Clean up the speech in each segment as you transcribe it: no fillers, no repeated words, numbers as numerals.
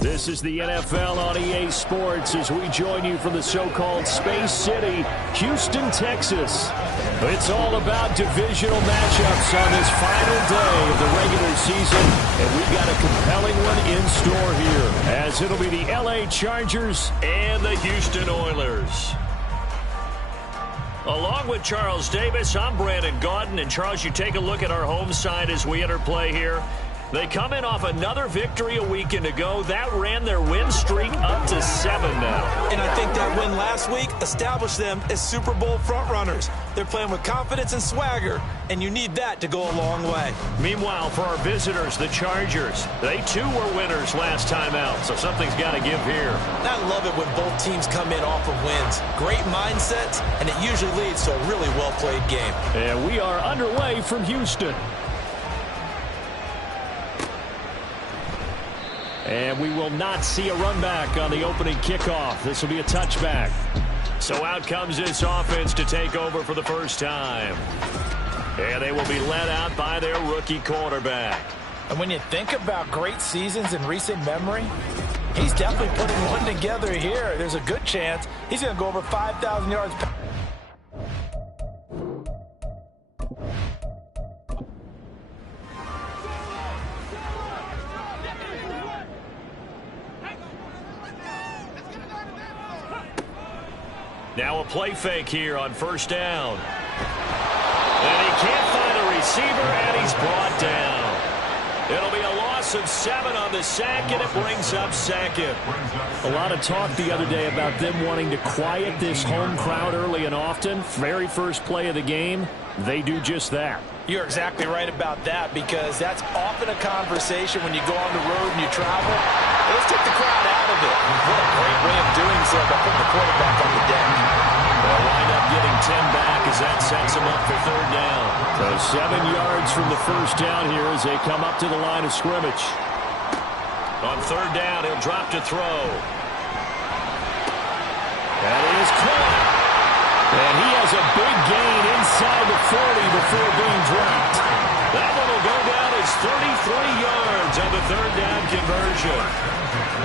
This is the NFL on EA Sports as we join you from the so-called Space City, Houston, Texas. It's all about divisional matchups on this final day of the regular season, and we've got a compelling one in store here, as it'll be the LA Chargers and the Houston Oilers. Along with Charles Davis, I'm Brandon Gaudin, and Charles, you take a look at our home side as we enter play here. They come in off another victory a weekend ago. That ran their win streak up to 7 now. And I think that win last week established them as Super Bowl frontrunners. They're playing with confidence and swagger, and you need that to go a long way. Meanwhile, for our visitors, the Chargers, they too were winners last time out, so something's got to give here. And I love it when both teams come in off of wins. Great mindsets, and it usually leads to a really well-played game. And we are underway from Houston. And we will not see a run back on the opening kickoff. This will be a touchback. So out comes this offense to take over for the first time. And they will be led out by their rookie quarterback. And when you think about great seasons in recent memory, he's definitely putting one together here. There's a good chance he's going to go over 5,000 yards. Now a play fake here on first down. And he can't find a receiver, and he's brought down. It'll be a loss of 7 on the sack, and it brings up second. A lot of talk the other day about them wanting to quiet this home crowd early and often. Very first play of the game, they do just that. You're exactly right about that, because that's often a conversation when you go on the road and you travel. Let's take the crowd out of it. What a great way of doing so by putting the quarterback on the deck. They'll wind up getting 10 back as that sets them up for third down. So 7 yards from the first down here as they come up to the line of scrimmage. On third down, he'll drop to throw. That is caught. And he has a big gain inside the 40 before being dropped. That one will go down as 33 yards on the third down conversion.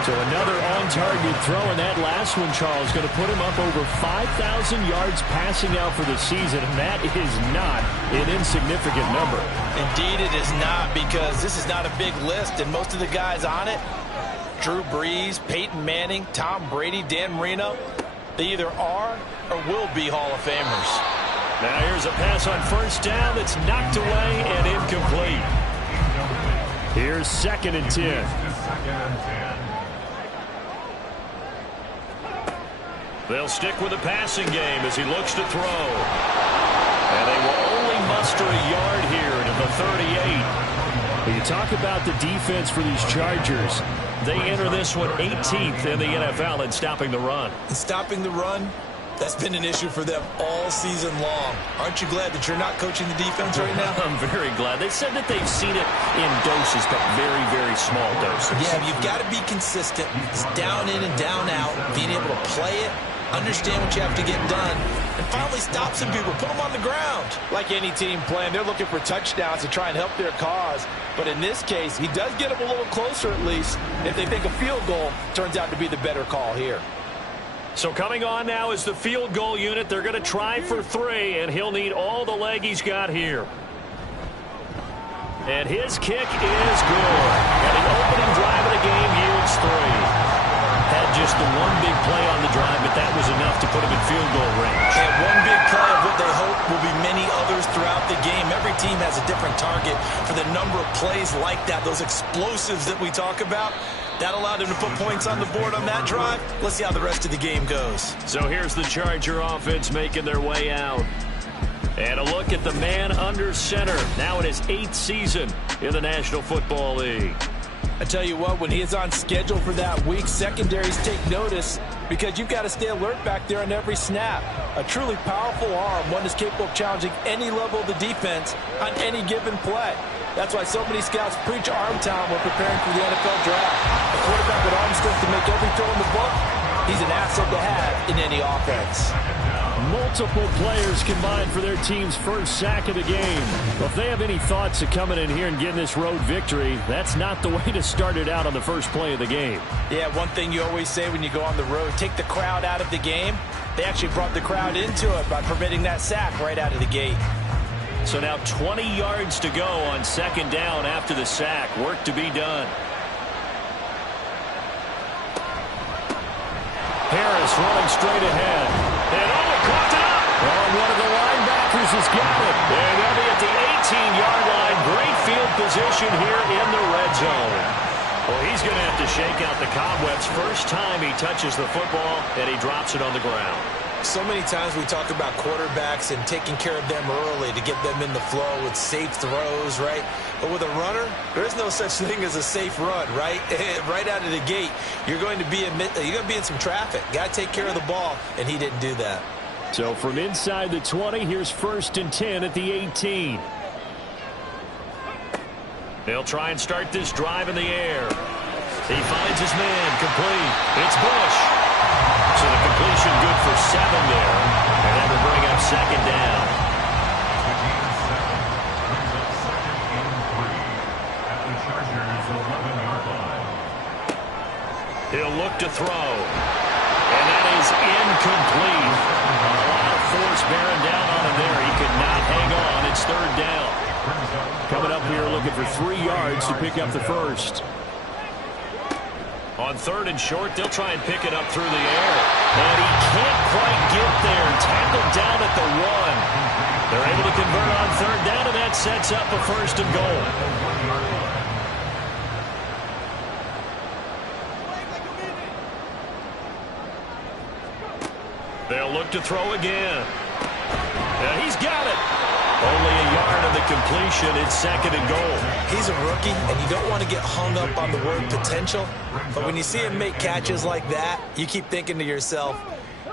So another on-target throw, and that last one, Charles, going to put him up over 5,000 yards passing out for the season, and that is not an insignificant number. Indeed it is not, because this is not a big list, and most of the guys on it, Drew Brees, Peyton Manning, Tom Brady, Dan Marino, they either are or will be Hall of Famers. Now here's a pass on first down that's knocked away and incomplete. Here's 2nd and 10. They'll stick with the passing game as he looks to throw. And they will only muster a yard here into the 38. When you talk about the defense for these Chargers, they enter this one 18th in the NFL in stopping the run. And stopping the run, that's been an issue for them all season long. Aren't you glad that you're not coaching the defense right now? I'm very glad. They said that they've seen it in doses, but very, very small doses. Yeah, you've got to be consistent. It's down in and down out, being able to play it, understand what you have to get done, and finally stop some people, put them on the ground. Like any team playing, they're looking for touchdowns to try and help their cause. But in this case, he does get them a little closer at least if they think a field goal turns out to be the better call here. So coming on now is the field goal unit. They're going to try for 3, and he'll need all the leg he's got here. And his kick is good. And the opening drive of the game yields 3. Had just the one big play on the drive, but that was enough to put him in field goal range. And one big play of what they hope will be many others throughout the game. Every team has a different target for the number of plays like that, those explosives that we talk about. That allowed him to put points on the board on that drive. Let's see how the rest of the game goes. So here's the Charger offense making their way out. And a look at the man under center, now in his 8th season in the National Football League. I tell you what, when he is on schedule for that week, secondaries take notice because you've got to stay alert back there on every snap. A truly powerful arm, one that's capable of challenging any level of the defense on any given play. That's why so many scouts preach arm talent when preparing for the NFL draft. A quarterback with arm strength to make every throw in the book, he's an asset to have in any offense. Multiple players combined for their team's first sack of the game. Well, if they have any thoughts of coming in here and getting this road victory, that's not the way to start it out on the first play of the game. Yeah, one thing you always say when you go on the road, take the crowd out of the game. They actually brought the crowd into it by permitting that sack right out of the gate. So now 20 yards to go on second down after the sack. Work to be done. Harris running straight ahead. And coughed it up. Oh, one of the linebackers has got it. And they'll be at the 18-yard line. Great field position here in the red zone. Well, he's going to have to shake out the cobwebs first time he touches the football, and he drops it on the ground. So many times we talk about quarterbacks and taking care of them early to get them in the flow with safe throws, right? But with a runner, there's no such thing as a safe run, right? Right out of the gate, you're going to be in some traffic. Got to take care of the ball, and he didn't do that. So from inside the 20, here's 1st and 10 at the 18. They'll try and start this drive in the air. He finds his man, complete. It's Bush. So the completion good for 7 there. And that will bring up second down. He'll look to throw. And that is incomplete. A lot of force bearing down on him there. He could not hang on. It's 3rd down. Coming up here looking for 3 yards to pick up the first. On 3rd and short, they'll try and pick it up through the air. And he can't quite get there. Tackled down at the 1. They're able to convert on 3rd down, and that sets up a 1st and goal. They'll look to throw again. And he's got it. Only a yard of the completion. It's 2nd and goal. He's a rookie, and you don't want to get hung up on the word potential. But when you see him make catches like that, you keep thinking to yourself,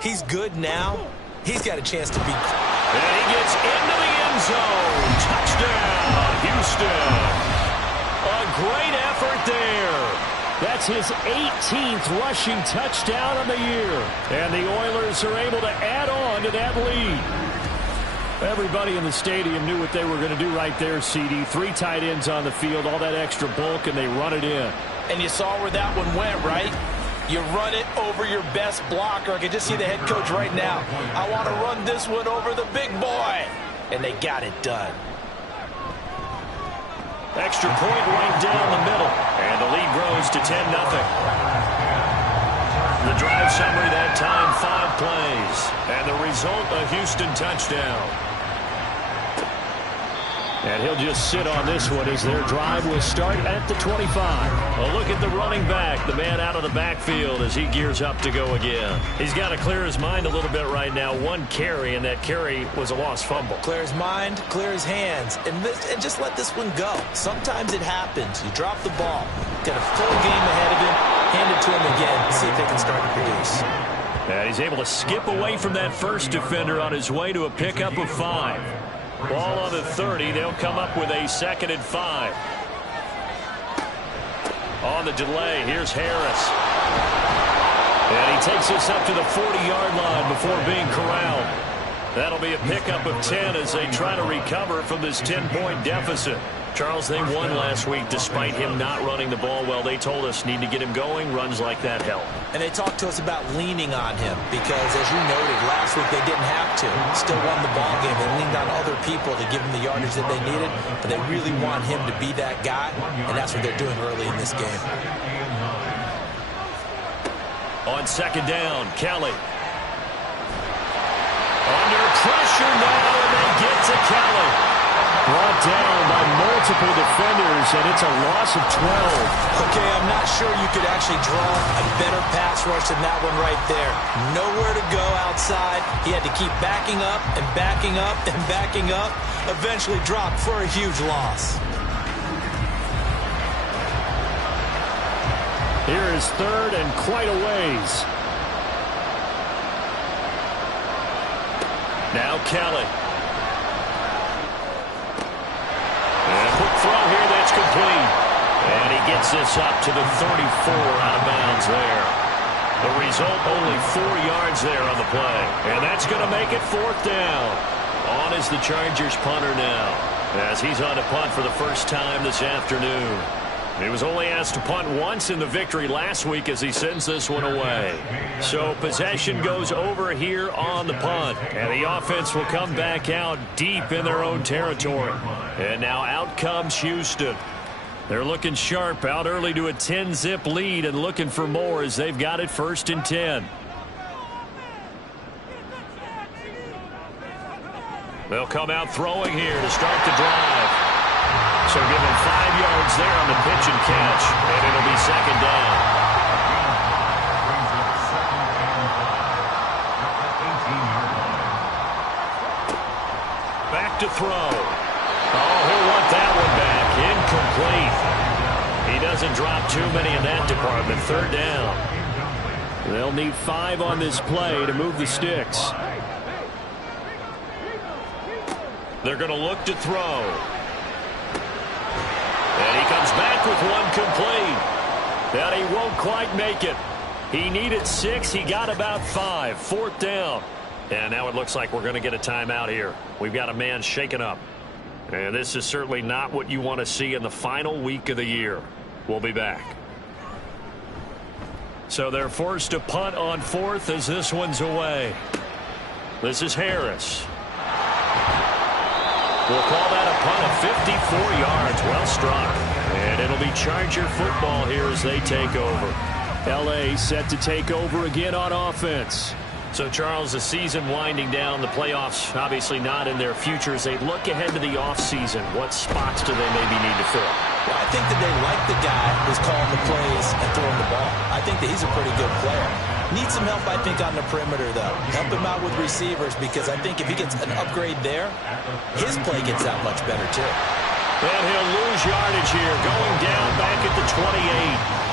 he's good now. He's got a chance to be. And he gets into the end zone. Touchdown, Houston. A great effort there. That's his 18th rushing touchdown of the year. And the Oilers are able to add on to that lead. Everybody in the stadium knew what they were going to do right there, CD. 3 tight ends on the field, all that extra bulk, and they run it in. And you saw where that one went, right? You run it over your best blocker. I can just see the head coach right now. I want to run this one over the big boy. And they got it done. Extra point right down the middle. And the lead grows to 10-0. The drive summary that time, 5 plays. And the result, a Houston touchdown. And he'll just sit on this one as their drive will start at the 25. A look at the running back, the man out of the backfield as he gears up to go again. He's got to clear his mind a little bit right now. 1 carry, and that carry was a lost fumble. Clear his mind, clear his hands, and just let this one go. Sometimes it happens. You drop the ball, got a full game ahead of him, hand it to him again, and see if they can start to produce. And he's able to skip away from that first defender on his way to a pickup of 5. Ball on the 30. They'll come up with a 2nd and 5. On the delay, here's Harris. And he takes us up to the 40-yard line before being corralled. That'll be a pickup of 10 as they try to recover from this 10-point deficit. Charles, they won last week despite him not running the ball well. They told us need to get him going. Runs like that help. And they talked to us about leaning on him because, as you noted, last week they didn't have to. Still won the ball game. They leaned on other people to give them the yardage that they needed, but they really want him to be that guy, and that's what they're doing early in this game. On 2nd down, Kelly. Under pressure now, and they get to Kelly. Brought down by multiple defenders, and it's a loss of 12. Okay, I'm not sure you could actually draw a better pass rush than that one right there. Nowhere to go outside. He had to keep backing up and backing up and backing up. Eventually dropped for a huge loss. Here is 3rd and quite a ways. Now Kelly. And a quick throw here that's complete. And he gets this up to the 34 out of bounds there. The result, only 4 yards there on the play. And that's going to make it 4th down. On is the Chargers punter now, as he's on to punt for the first time this afternoon. He was only asked to punt once in the victory last week as he sends this one away. So possession goes over here on the punt. And the offense will come back out deep in their own territory. And now out comes Houston. They're looking sharp, out early to a 10-zip lead and looking for more as they've got it 1st and 10. They'll come out throwing here to start the drive. So give him 5 yards there on the pitch and catch, and it'll be 2nd down. Back to throw. Oh, he'll want that one back. Incomplete. He doesn't drop too many in that department. 3rd down. They'll need 5 on this play to move the sticks. They're going to look to throw. And he comes back with one complete. But he won't quite make it. He needed 6. He got about 5. 4th down. And now it looks like we're going to get a timeout here. We've got a man shaken up. And this is certainly not what you want to see in the final week of the year. We'll be back. So they're forced to punt on 4th as this one's away. This is Harris. We'll call that a punt of 54 yards. Well struck. And it'll be Charger football here as they take over. L.A. set to take over again on offense. So, Charles, the season winding down, the playoffs obviously not in their future. As they look ahead to the offseason, what spots do they maybe need to fill? Well, I think that they like the guy who's calling the plays and throwing the ball. I think that he's a pretty good player. Needs some help, I think, on the perimeter, though. Help him out with receivers, because I think if he gets an upgrade there, his play gets that much better, too. And he'll lose yardage here, going down back at the 28.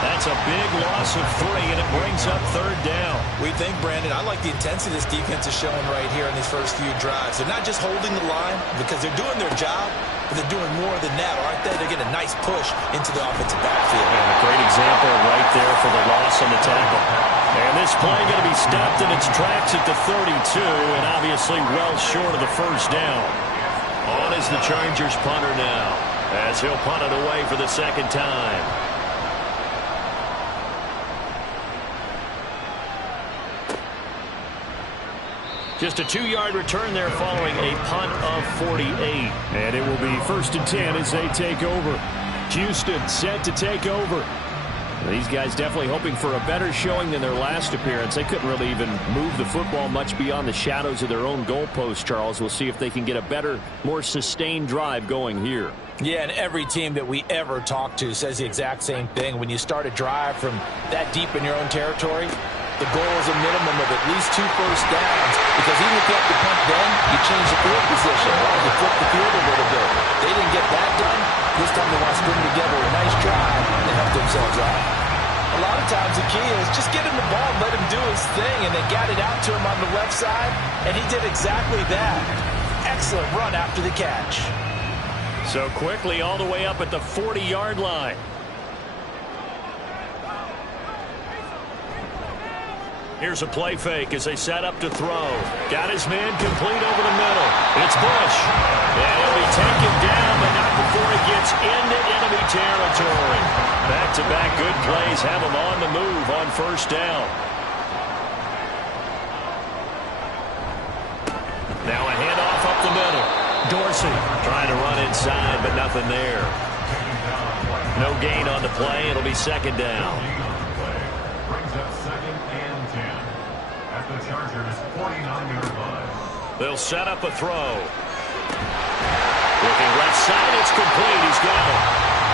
That's a big loss of 3, and it brings up 3rd down. We think, Brandon, I like the intensity this defense is showing right here in these first few drives. They're not just holding the line because they're doing their job, but they're doing more than that, aren't they? They're getting a nice push into the offensive backfield. And a great example right there for the loss on the tackle. And this play going to be stopped in its tracks at the 32, and obviously well short of the 1st down. On is the Chargers punter now, as he'll punt it away for the 2nd time. Just a 2-yard return there following a punt of 48. And it will be 1st and 10 as they take over. Houston set to take over. These guys definitely hoping for a better showing than their last appearance. They couldn't really even move the football much beyond the shadows of their own goalpost, Charles. We'll see if they can get a better, more sustained drive going here. Yeah, and every team that we ever talk to says the exact same thing. When you start a drive from that deep in your own territory, the goal is a minimum of at least 2 first downs, because even if you have to punt then, you change the field position. You flip the field a little bit. They didn't get that done. This time they want to string together a nice drive and help themselves out. A lot of times the key is just get him the ball and let him do his thing, and they got it out to him on the left side, and he did exactly that. Excellent run after the catch. So quickly all the way up at the 40-yard line. Here's a play fake as they set up to throw. Got his man complete over the middle. It's Bush. And he'll be taken down, but not before he gets into enemy territory. Back-to-back good plays have him on the move on 1st down. Now a handoff up the middle. Dorsey trying to run inside, but nothing there. No gain on the play. It'll be 2nd down. They'll set up a throw. Looking left side, it's complete. He's got it.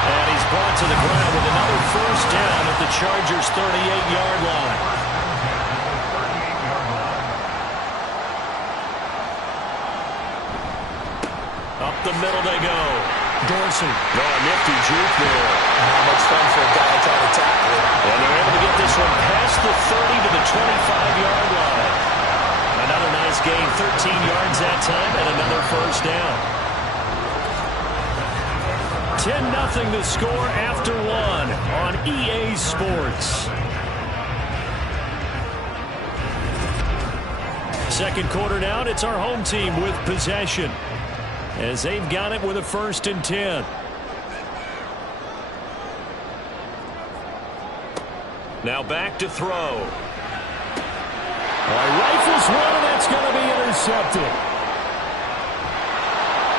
And he's brought to the ground with another 1st down at the Chargers' 38-yard line. Up the middle they go. Dorsey. Oh, a nifty juke there. How much fun for a guy trying to tackle it. And they're able to get this one past the 30 to the 25-yard line. Another nice gain, 13 yards that time, and another 1st down. 10-0 the score after 1 on EA Sports. Second quarter now, and it's our home team with possession, as they've got it with a 1st and 10. Now back to throw. Rifles one, and that's going to be intercepted.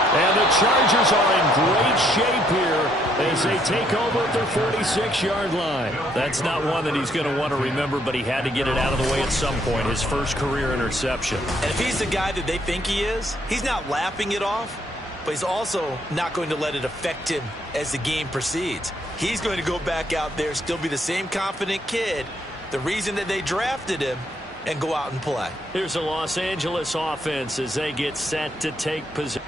And the Chargers are in great shape here as they take over at their 46-yard line. That's not one that he's going to want to remember, but he had to get it out of the way at some point, his first career interception. And if he's the guy that they think he is, he's not laughing it off, but he's also not going to let it affect him as the game proceeds. He's going to go back out there, still be the same confident kid, the reason that they drafted him, and go out and play. Here's a Los Angeles offense as they get set to take possession.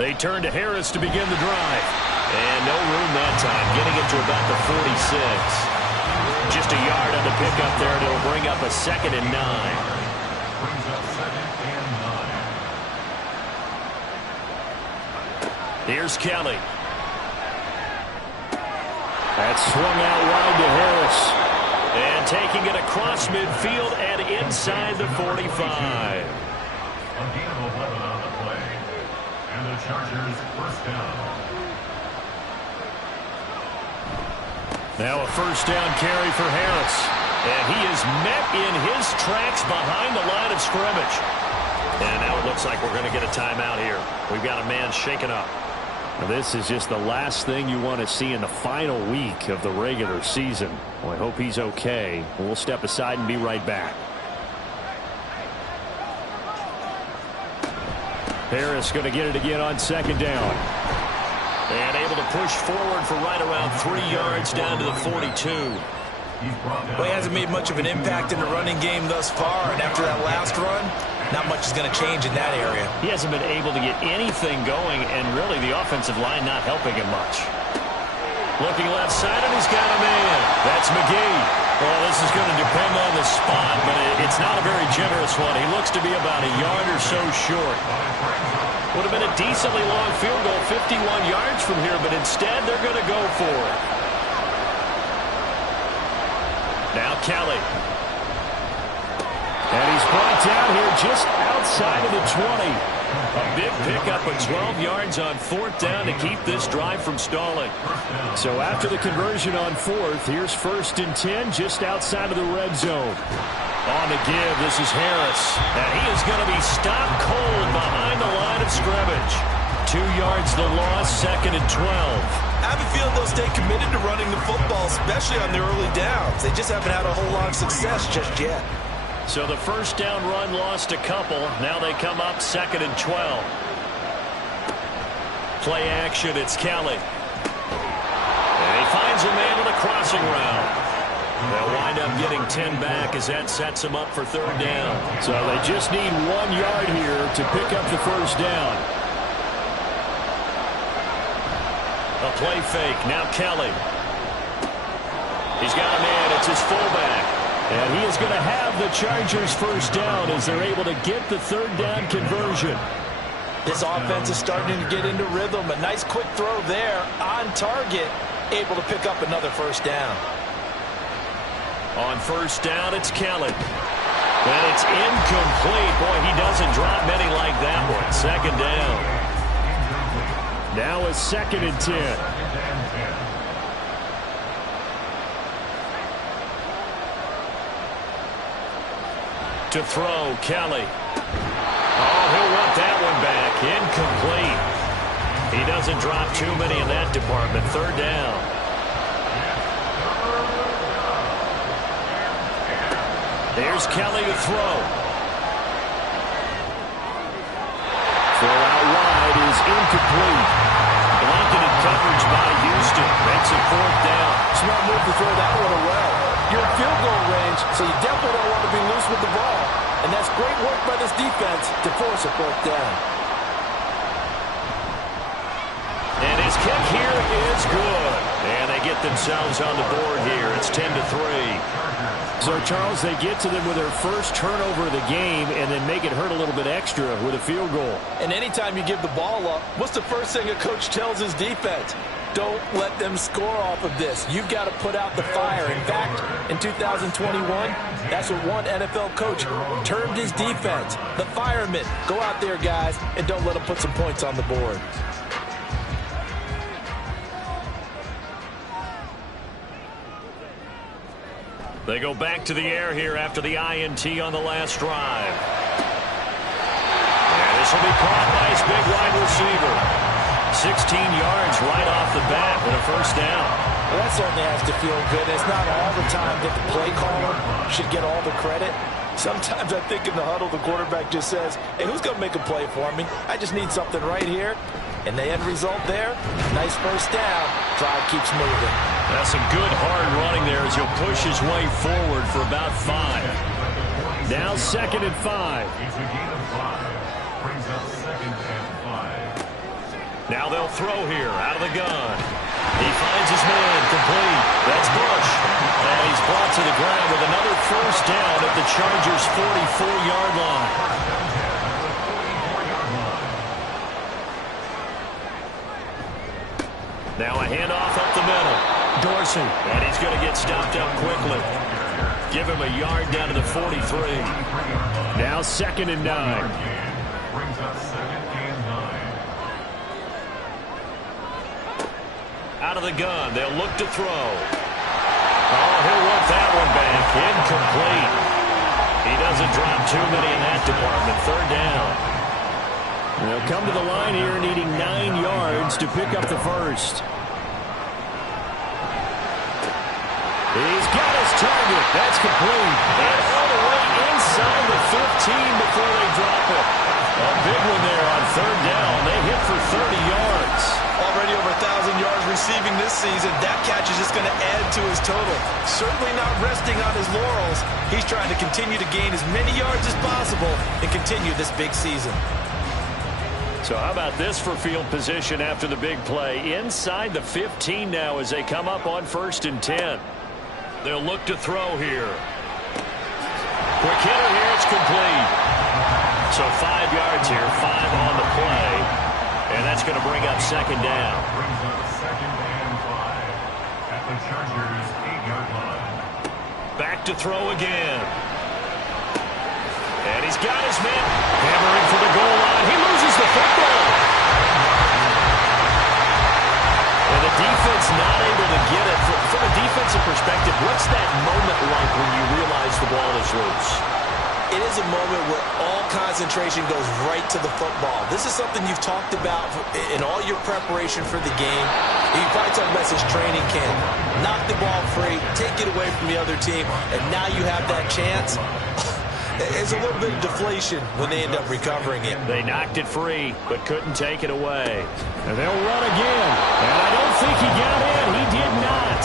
They turn to Harris to begin the drive. And no room that time, getting it to about the 46. Just a yard on the pickup there, and it'll bring up a 2nd and 9. Brings up 2nd and 9. Here's Kelly. That's swung out wide to Harris. And taking it across midfield and inside the 45. A gain of 11 on the play. And the Chargers 1st down. Now a 1st down carry for Harris. And he is met in his tracks behind the line of scrimmage. And now it looks like we're going to get a timeout here. We've got a man shaken up. Now this is just the last thing you want to see in the final week of the regular season. Well, I hope he's okay. We'll step aside and be right back. Harris going to get it again on 2nd down. And able to push forward for right around 3 yards down to the 42. Well, he hasn't made much of an impact in the running game thus far, and after that last run, not much is going to change in that area. He hasn't been able to get anything going, and really the offensive line not helping him much. Looking left side, and he's got a man. That's McGee. Well, this is going to depend on the spot, but it's not a very generous one. He looks to be about a yard or so short. Would have been a decently long field goal, 51 yards from here, but instead they're going to go for it. Now Kelly. And he's brought down here just outside of the 20. A big pickup of 12 yards on 4th down to keep this drive from stalling. So after the conversion on 4th, here's 1st and 10 just outside of the red zone. On the give, this is Harris. And he is going to be stopped cold behind the line of scrimmage. 2 yards the loss, 2nd and 12. I have a feeling they'll stay committed to running the football, especially on their early downs. They just haven't had a whole lot of success just yet. So the 1st down run lost a couple. Now they come up 2nd and 12. Play action, it's Kelly. And he finds a man with a crossing route. They'll wind up getting 10 back as that sets them up for 3rd down. So they just need 1 yard here to pick up the 1st down. A play fake, now Kelly. He's got a man, it's his fullback. And he is going to have the Chargers 1st down as they're able to get the 3rd down conversion. This offense is starting to get into rhythm. A nice quick throw there on target, able to pick up another 1st down. On 1st down, it's Kelly. And it's incomplete. Boy, he doesn't drop many like that one. 2nd down. Now it's 2nd and 10. to throw, Kelly. Oh, he'll want that one back. Incomplete. He doesn't drop too many in that department. Third down. Here's Kelly to throw. Throw out wide is incomplete. Blanketed coverage by Houston. Makes it fourth down. Smart move to throw that one away. You're in field goal range, so you definitely don't want to be loose with the ball. And that's great work by this defense to force a fourth down. And his kick here is good. And they get themselves on the board here. It's 10-3. So, Charles, they get to them with their first turnover of the game and then make it hurt a little bit extra with a field goal. And anytime you give the ball up, what's the first thing a coach tells his defense? Don't let them score off of this. You've got to put out the fire. In fact, in 2021, that's what one NFL coach termed his defense. The firemen. Go out there, guys, and don't let them put some points on the board. They go back to the air here after the INT on the last drive. And this will be caught by his big wide receiver. 16 yards right off the bat and a first down. Well, that certainly has to feel good. It's not all the time that the play caller should get all the credit. Sometimes I think in the huddle, the quarterback just says, hey, who's going to make a play for me? I just need something right here. And the end result there, nice first down. Drive keeps moving. That's some good hard running there as he'll push his way forward for about 5. Now 2nd and 5. It's a gain of 5. Brings up 2nd and 5. Now they'll throw here out of the gun. He finds his man complete. That's Bush. And he's brought to the ground with another first down at the Chargers' 44-yard line. Now a handoff up the middle. Dorsey. And he's going to get stopped up quickly. Give him a yard down to the 43. Now 2nd and 9. Brings up 2nd and 9. Out of the gun. They'll look to throw. Oh, he'll want that one back. Incomplete. He doesn't drop too many in that department. Third down. They'll come to the line here needing 9 yards to pick up the first. He's got his target. That's complete. And all the way inside the 15 before they drop it. A big one there on third down. They hit for 30 yards. Already over 1,000 yards receiving this season. That catch is just going to add to his total. Certainly not resting on his laurels. He's trying to continue to gain as many yards as possible and continue this big season. So how about this for field position after the big play? Inside the 15 now as they come up on 1st and 10. They'll look to throw here. Quick hitter here. It's complete. So 5 yards here, 5 on the play. And that's going to bring up 2nd down. Brings up 2nd and 5 at the Chargers' 8-yard line. Back to throw again. And he's got his man hammering for the goal line. He loses the football. And the defense not able to get it. From a defensive perspective, what's that moment like when you realize the ball is loose? It is a moment where all concentration goes right to the football. This is something you've talked about in all your preparation for the game. You probably talked about this training camp. Knock the ball free, take it away from the other team, and now you have that chance. It's a little bit of deflation when they end up recovering it. They knocked it free, but couldn't take it away. And they'll run again. And I don't think he got in. He did not.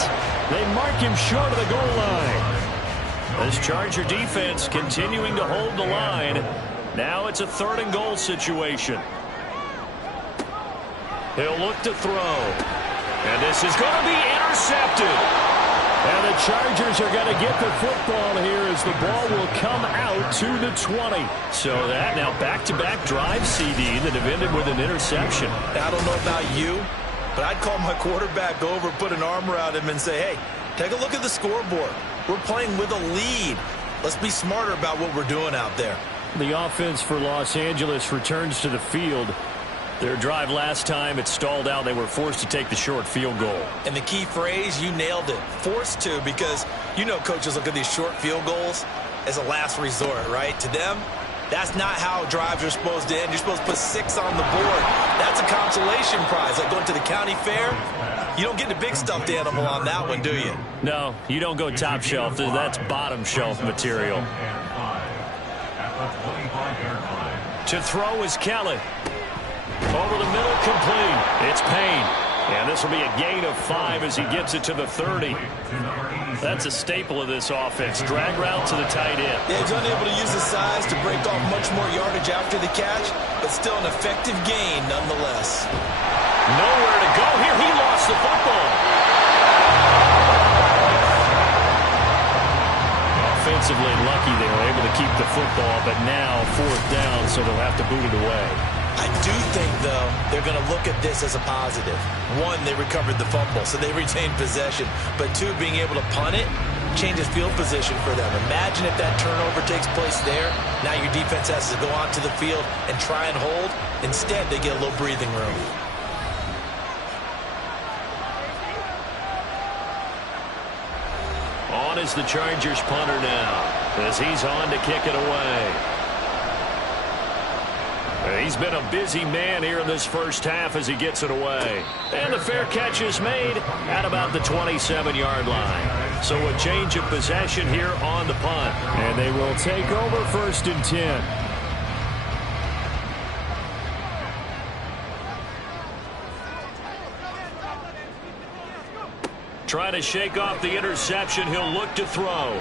They mark him short of the goal line. This Charger defense continuing to hold the line. Now it's a 3rd and goal situation. He'll look to throw. And this is going to be intercepted. And the Chargers are going to get the football here as the ball will come out to the 20. So that now back-to-back drive CD that have ended with an interception. I don't know about you, but I'd call my quarterback over, put an arm around him and say, hey, take a look at the scoreboard. We're playing with a lead. Let's be smarter about what we're doing out there. The offense for Los Angeles returns to the field. Their drive last time, it stalled out. They were forced to take the short field goal. And the key phrase, you nailed it, forced to, because you know coaches look at these short field goals. as a last resort, right? To them, that's not how drives are supposed to end. You're supposed to put 6 on the board. That's a consolation prize, like going to the county fair. You don't get the big stuffed animal on that one, do you? No, you don't go top shelf. That's bottom shelf material. To throw is Kelly. Over the middle, complete. It's Payne. And this will be a gain of 5 as he gets it to the 30. That's a staple of this offense. Drag route to the tight end. Yeah, he's unable to use his size to break off much more yardage after the catch, but still an effective gain nonetheless. Nowhere to go here. He lost the football. Offensively lucky they were able to keep the football, but now 4th down, so they'll have to boot it away. I do think, though, they're going to look at this as a positive. 1, they recovered the fumble, so they retained possession. But 2, being able to punt it changes field position for them. Imagine if that turnover takes place there. Now your defense has to go onto the field and try and hold. Instead, they get a little breathing room. On is the Chargers punter now, as he's on to kick it away. He's been a busy man here in this first half as he gets it away. And the fair catch is made at about the 27-yard line. So a change of possession here on the punt. And they will take over 1st and 10. Trying to shake off the interception. He'll look to throw.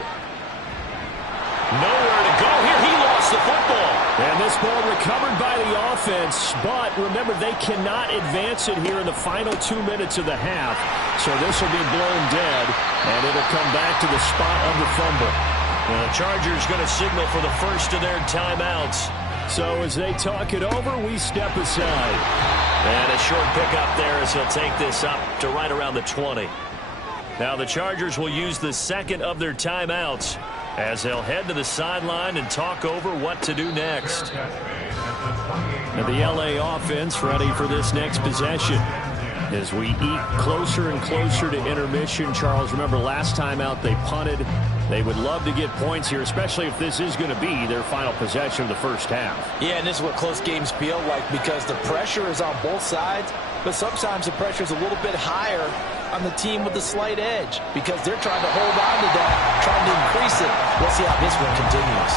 Nowhere to go here. He lost the football. And this ball recovered by the offense. But remember, they cannot advance it here in the final 2 minutes of the half. So this will be blown dead. And it'll come back to the spot of the fumble. And the Chargers going to signal for the first of their timeouts. So as they talk it over, we step aside. And a short pickup there as he'll take this up to right around the 20. Now the Chargers will use the second of their timeouts as they'll head to the sideline and talk over what to do next. And the LA offense ready for this next possession. As we eat closer and closer to intermission, Charles, remember last time out they punted. They would love to get points here, especially if this is going to be their final possession of the first half. Yeah, and this is what close games feel like because the pressure is on both sides, but sometimes the pressure is a little bit higher on the team with the slight edge because they're trying to hold on to that, trying to increase it. We'll see how this one continues.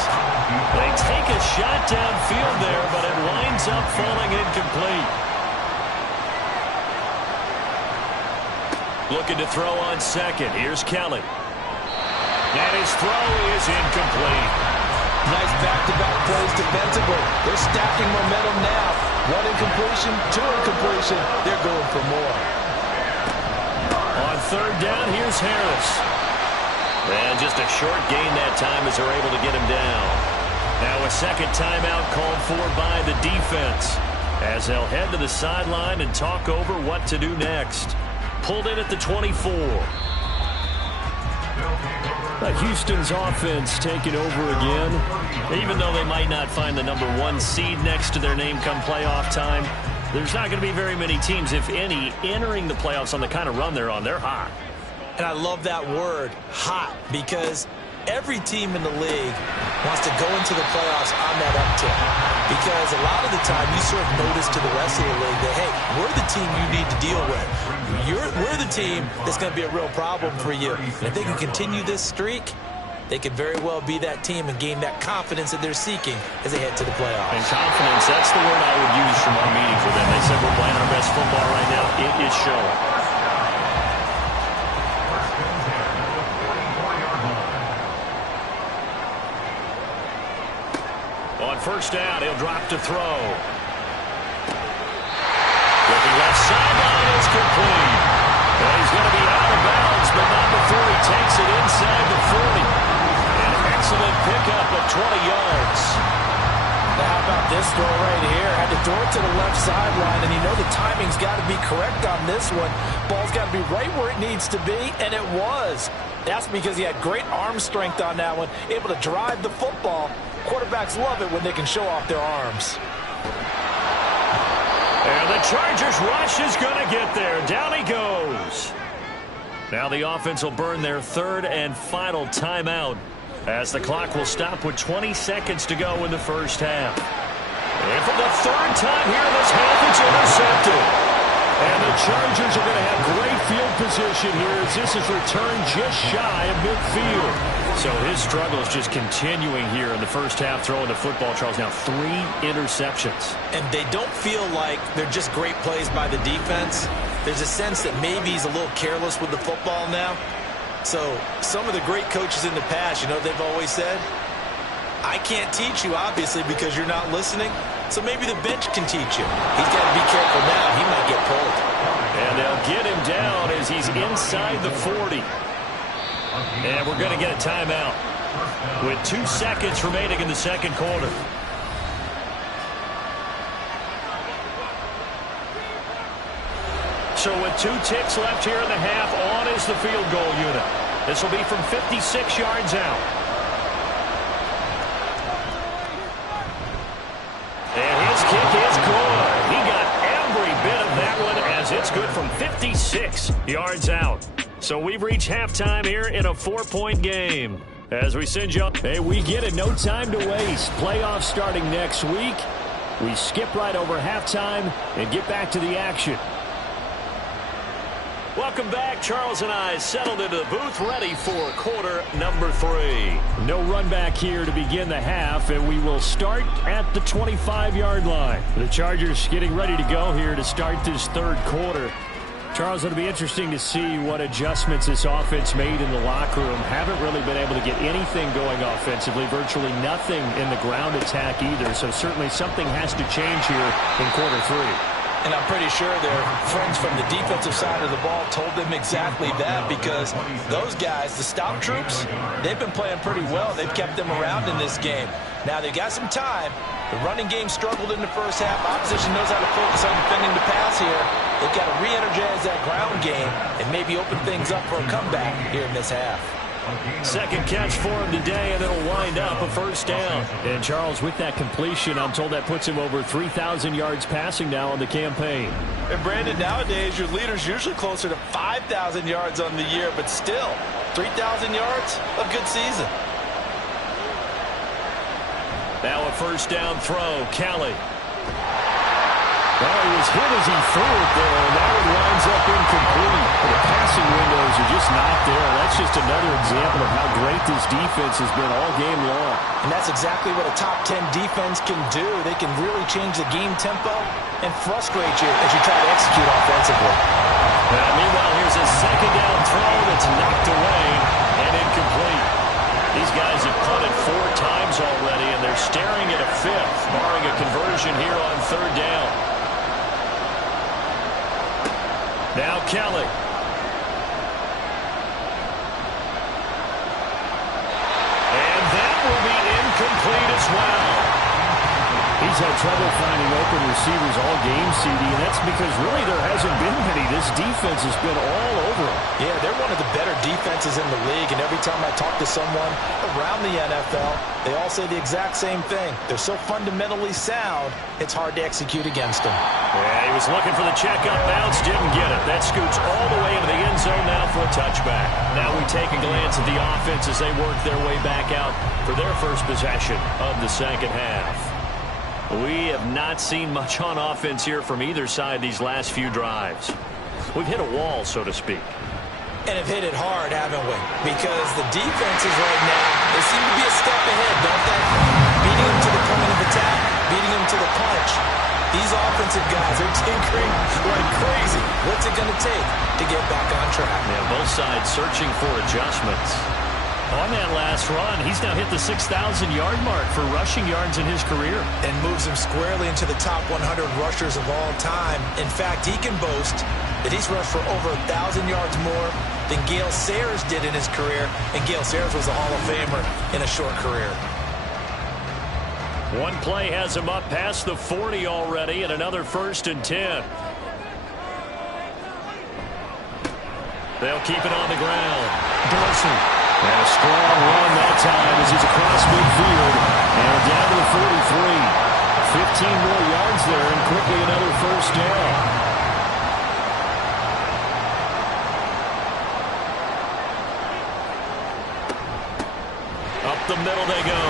They take a shot downfield there, but it winds up falling incomplete. Looking to throw on second. Here's Kelly. And his throw is incomplete. Nice back-to-back plays defensively. They're stacking momentum now. 1 incompletion, 2 incompletion. They're going for more. On 3rd down, here's Harris. And just a short gain that time as they're able to get him down. Now a second timeout called for by the defense as they'll head to the sideline and talk over what to do next. Pulled in at the 24. Houston's offense taking over again. Even though they might not find the number 1 seed next to their name come playoff time, there's not going to be very many teams, if any, entering the playoffs on the kind of run they're on. They're hot. And I love that word, hot, because every team in the league wants to go into the playoffs on that uptick. Because a lot of the time you serve notice to the rest of the league that, hey, we're the team you need to deal with. We're the team that's going to be a real problem for you. And if they can continue this streak, they could very well be that team and gain that confidence that they're seeking as they head to the playoffs. And confidence, that's the word I would use from our meetings with them. They said we're playing our best football right now. It is showing. On 1st down, he'll drop to throw. Looking left sideline is complete. Well, he's going to be out of bounds, but not before he takes it inside the 40. An excellent pickup of 20 yards. Now, how about this throw right here? Had to throw it to the left sideline, and you know the timing's got to be correct on this one. Ball's got to be right where it needs to be, and it was. That's because he had great arm strength on that one, able to drive the football. Quarterbacks love it when they can show off their arms. And the Chargers rush is going to get there. Down he goes. Now the offense will burn their 3rd and final timeout as the clock will stop with 20 seconds to go in the first half. And for the third time here in this half, it's intercepted. And the Chargers are going to have great field position here as this is returned just shy of midfield. So his struggle is just continuing here in the first half, throwing the football. Charles, now 3 interceptions. And they don't feel like they're just great plays by the defense. There's a sense that maybe he's a little careless with the football now. So some of the great coaches in the past, you know, they've always said, I can't teach you, obviously, because you're not listening. So maybe the bench can teach you. He's got to be careful now. He might get pulled. And they'll get him down as he's inside the 40. And we're going to get a timeout with 2 seconds remaining in the second quarter. So with 2 ticks left here in the half, on is the field goal unit. This will be from 56 yards out. And his kick is good. He got every bit of that one as it's good from 56 yards out. So we've reached halftime here in a 4-point game. As we send you up, hey, we get it. No time to waste. Playoffs starting next week. We skip right over halftime and get back to the action. Welcome back. Charles and I settled into the booth, ready for quarter number 3. No run back here to begin the half, and we will start at the 25-yard line. The Chargers getting ready to go here to start this third quarter. Charles, it'll be interesting to see what adjustments this offense made in the locker room. Haven't really been able to get anything going offensively, virtually nothing in the ground attack either, so certainly something has to change here in quarter 3. And I'm pretty sure their friends from the defensive side of the ball told them exactly that, because those guys, the stop troops, they've been playing pretty well. They've kept them around in this game. Now they've got some time. The running game struggled in the first half. Opposition knows how to focus on defending the pass here. They've got to re-energize that ground game and maybe open things up for a comeback here in this half. Second catch for him today, and it'll wind up a first down. And Charles, with that completion, I'm told that puts him over 3,000 yards passing now on the campaign. And Brandon, nowadays your leader's usually closer to 5,000 yards on the year, but still, 3,000 yards, a good season. Now a first down throw, Kelly. Well, he was hit as he threw it there, and that one winds up incomplete. The passing windows are just not there. That's just another example of how great this defense has been all game long. And that's exactly what a top 10 defense can do. They can really change the game tempo and frustrate you as you try to execute offensively. Meanwhile, here's a second down throw that's knocked away and incomplete. These guys have punted 4 times already, and they're staring at a 5th, barring a conversion here on third down. Now Kelly. And that will be incomplete as well. He's had trouble finding open receivers all game, CD, and that's because really there hasn't been many. This defense has been all over him. Yeah, they're one of the better defenses in the league, and every time I talk to someone around the NFL, they all say the exact same thing. They're so fundamentally sound, it's hard to execute against them. Yeah, he was looking for the check-up bounce, didn't get it. That scoots all the way into the end zone now for a touchback. Now we take a glance at the offense as they work their way back out for their first possession of the second half. We have not seen much on offense here from either side these last few drives. We've hit a wall, so to speak. And have hit it hard, haven't we? Because the defenses right now, they seem to be a step ahead, don't they? Beating them to the point of attack, beating them to the punch. These offensive guys are tinkering like crazy. What's it going to take to get back on track? Yeah, both sides searching for adjustments. On that last run, he's now hit the 6,000-yard mark for rushing yards in his career. And moves him squarely into the top 100 rushers of all time. In fact, he can boast that he's rushed for over 1,000 yards more than Gale Sayers did in his career. And Gale Sayers was a Hall of Famer in a short career. One play has him up past the 40 already, and another 1st and 10. They'll keep it on the ground. Dorsey. And a strong run that time as he's across midfield. And down to the 43. 15 more yards there, and quickly another first down. A the middle they go.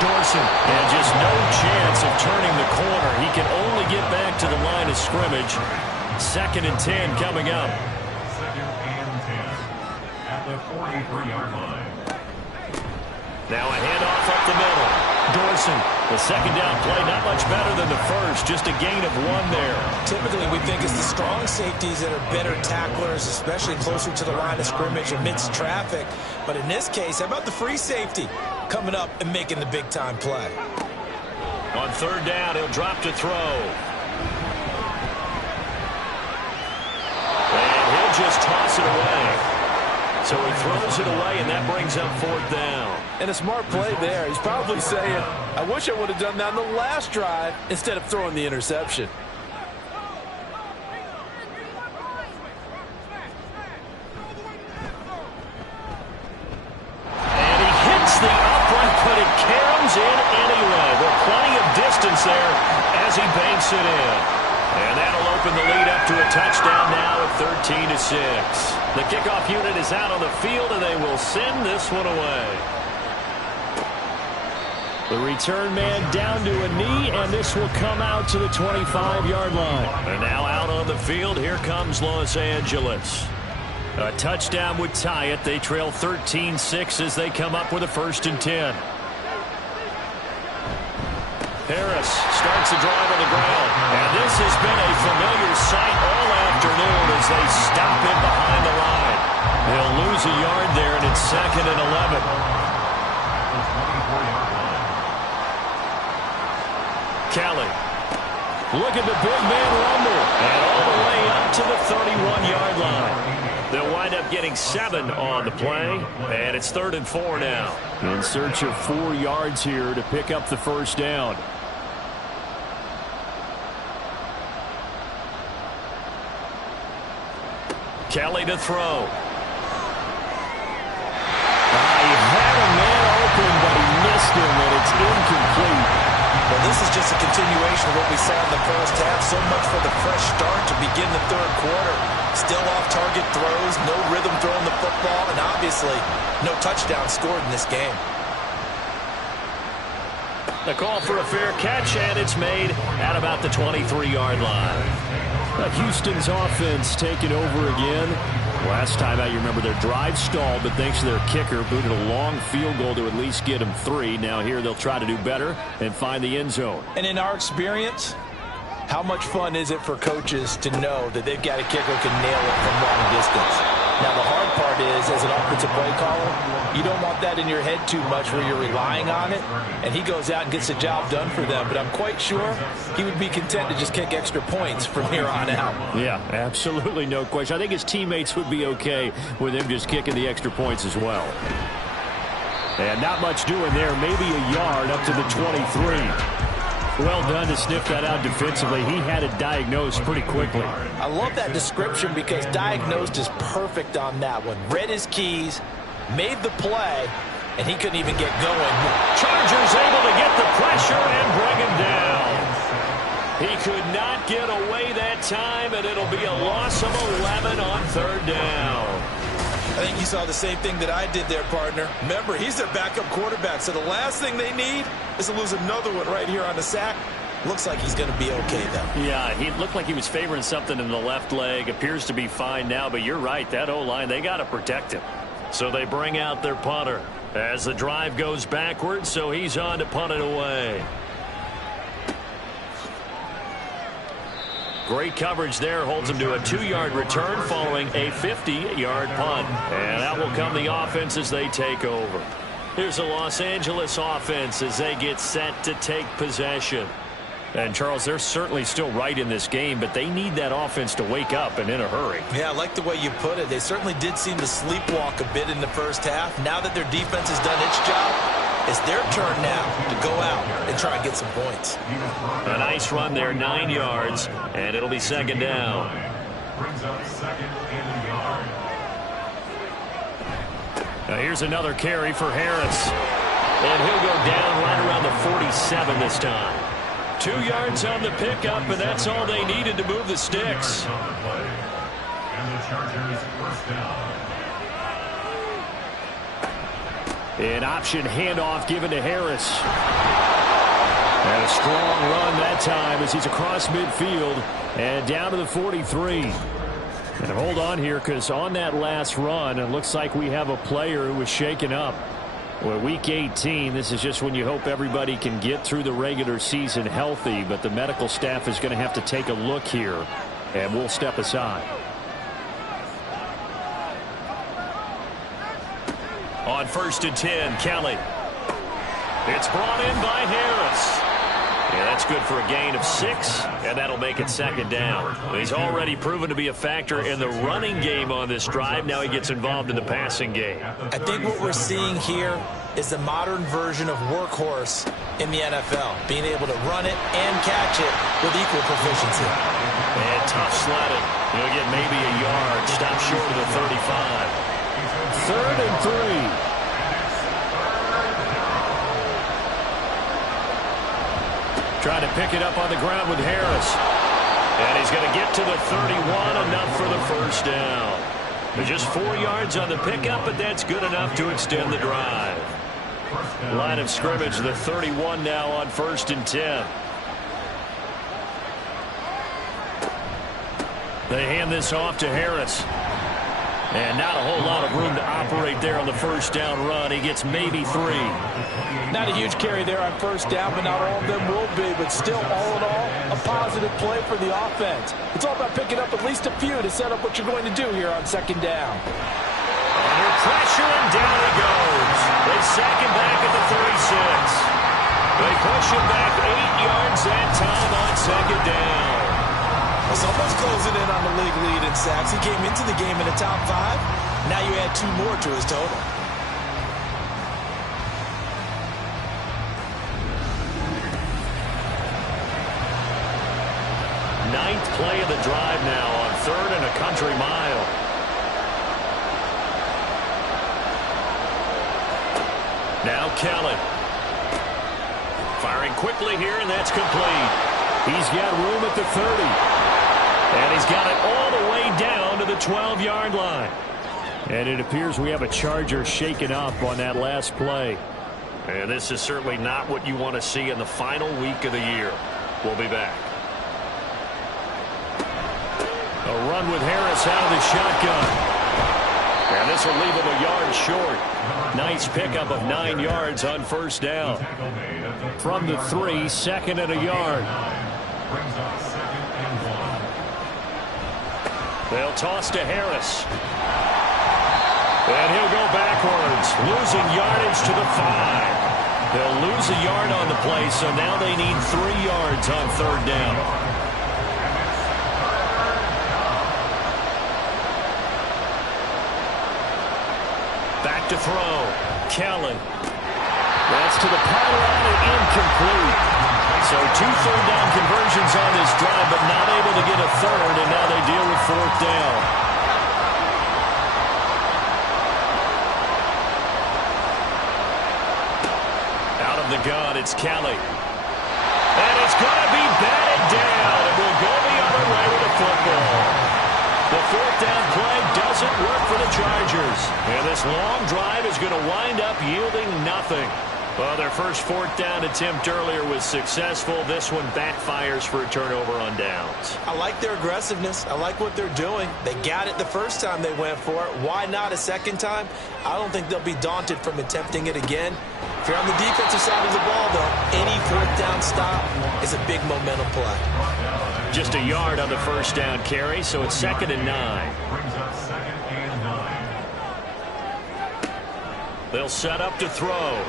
Dorsey, and just no chance of turning the corner. He can only get back to the line of scrimmage. 2nd and 10 coming up. 2nd and 10 at the 43-yard line. Now a handoff up the middle. Dorsey, the 2nd down play, not much better than the first, just a gain of 1 there. Typically, we think it's the strong safeties that are better tacklers, especially closer to the line of scrimmage amidst traffic. But in this case, how about the free safety coming up and making the big-time play? On 3rd down, he'll drop to throw. And he'll just toss it away. So he throws it away, and that brings up 4th down. And a smart play there. He's probably saying, I wish I would have done that on the last drive instead of throwing the interception. And he hits the upright, but it caroms in anyway. Well, plenty of distance there as he banks it in. And that'll open the lead up to a touchdown now at 13-6. The kickoff unit is out on the field, and they will send this one away. The return man down to a knee, and this will come out to the 25-yard line. And now out on the field, here comes Los Angeles. A touchdown would tie it. They trail 13-6 as they come up with a 1st and 10. Harris starts the drive on the ground. And this has been a familiar sight all afternoon as they stop him behind the line. They'll lose a yard there, and it's 2nd and 11. Kelly. Look at the big man rumble. And all the way up to the 31-yard line. They'll wind up getting 7 on the play. And it's 3rd and 4 now. In search of 4 yards here to pick up the 1st down. Kelly to throw. He had a man open, but he missed him, and it's incomplete. Well, this is just a continuation of what we saw in the first half. So much for the fresh start to begin the 3rd quarter. Still off-target throws, no rhythm throwing the football, and obviously no touchdown scored in this game. The call for a fair catch, and it's made at about the 23-yard line. Houston's offense taking over again. Last time out, you remember their drive stalled, but thanks to their kicker, booted a long field goal to at least get them 3. Now here they'll try to do better and find the end zone. And in our experience, how much fun is it for coaches to know that they've got a kicker who can nail it from long distance? Now, the hard part is, as an offensive play caller, you don't want that in your head too much where you're relying on it, and he goes out and gets the job done for them. But I'm quite sure he would be content to just kick extra points from here on out. Yeah, absolutely no question. I think his teammates would be okay with him just kicking the extra points as well. And not much doing there, maybe a yard up to the 23. Well done to sniff that out defensively. He had it diagnosed pretty quickly. I love that description because diagnosed is perfect on that one. Read his keys, made the play, and he couldn't even get going. Chargers able to get the pressure and bring him down. He could not get away that time, and it'll be a loss of 11 on 3rd down. I think you saw the same thing that I did there, partner. Remember, he's their backup quarterback, so the last thing they need is to lose another one right here on the sack. Looks like he's going to be okay, though. Yeah, he looked like he was favoring something in the left leg. Appears to be fine now, but you're right. That O-line, they got to protect him. So they bring out their punter as the drive goes backwards, so he's on to punt it away. Great coverage there, holds him to a 2-yard return following a 50-yard punt. And out will come the offense as they take over. Here's the Los Angeles offense as they get set to take possession. And, Charles, they're certainly still right in this game, but they need that offense to wake up and in a hurry. Yeah, I like the way you put it. They certainly did seem to sleepwalk a bit in the first half. Now that their defense has done its job, it's their turn now to go out and try and get some points. A nice run there, 9 yards, and it'll be 2nd down. Brings up 2nd and a yard. Now here's another carry for Harris. And he'll go down right around the 47 this time. 2 yards on the pickup, and that's all they needed to move the sticks. And the Chargers 1st down. An option handoff given to Harris. And a strong run that time as he's across midfield and down to the 43. And hold on here, because on that last run, it looks like we have a player who was shaken up. Well, week 18, this is just when you hope everybody can get through the regular season healthy, but the medical staff is going to have to take a look here, and we'll step aside. On 1st and 10, Kelly. It's brought in by Harris. Yeah, that's good for a gain of 6, and that'll make it 2nd down. He's already proven to be a factor in the running game on this drive. Now he gets involved in the passing game. I think what we're seeing here is the modern version of workhorse in the NFL, being able to run it and catch it with equal proficiency. And tough sledding. He'll get maybe a yard. Stop short of the 35. 3rd and 3. Trying to pick it up on the ground with Harris. And he's going to get to the 31, enough for the 1st down. There's just 4 yards on the pickup, but that's good enough to extend the drive. Line of scrimmage, the 31 now on 1st and 10. They hand this off to Harris. And not a whole lot of room to operate there on the 1st down run. He gets maybe 3. Not a huge carry there on 1st down, but not all of them will be. But still, all in all, a positive play for the offense. It's all about picking up at least a few to set up what you're going to do here on 2nd down. Under pressure, and down he goes. They sack him back at the 36. They push him back 8 yards that time on 2nd down. It's almost closing in on the league lead in sacks. He came into the game in the top 5. Now you add 2 more to his total. Ninth play of the drive now on 3rd and a country mile. Now Kelly. Firing quickly here, and that's complete. He's got room at the 30. And he's got it all the way down to the 12-yard line. And it appears we have a Charger shaken up on that last play. And this is certainly not what you want to see in the final week of the year. We'll be back. A run with Harris out of the shotgun. And this will leave him a yard short. Nice pickup of 9 yards on 1st down. From the 3, 2nd and a yard. They'll toss to Harris. And he'll go backwards, losing yardage to the 5. They'll lose a yard on the play, so now they need 3 yards on 3rd down. Back to throw. Kelly. That's to the pylon and incomplete. So 2 third-down conversions on this drive, but not able to get a 3rd, and now they deal with 4th down. Out of the gun, it's Kelly. And it's going to be batted down, and we'll go the other way with the football. The 4th down play doesn't work for the Chargers. And this long drive is going to wind up yielding nothing. Well, their first 4th down attempt earlier was successful. This one backfires for a turnover on downs. I like their aggressiveness. I like what they're doing. They got it the first time they went for it. Why not a second time? I don't think they'll be daunted from attempting it again. If you're on the defensive side of the ball, though, any 4th down stop is a big momentum play. Just a yard on the 1st down carry, so it's 2nd and 9. They'll set up to throw.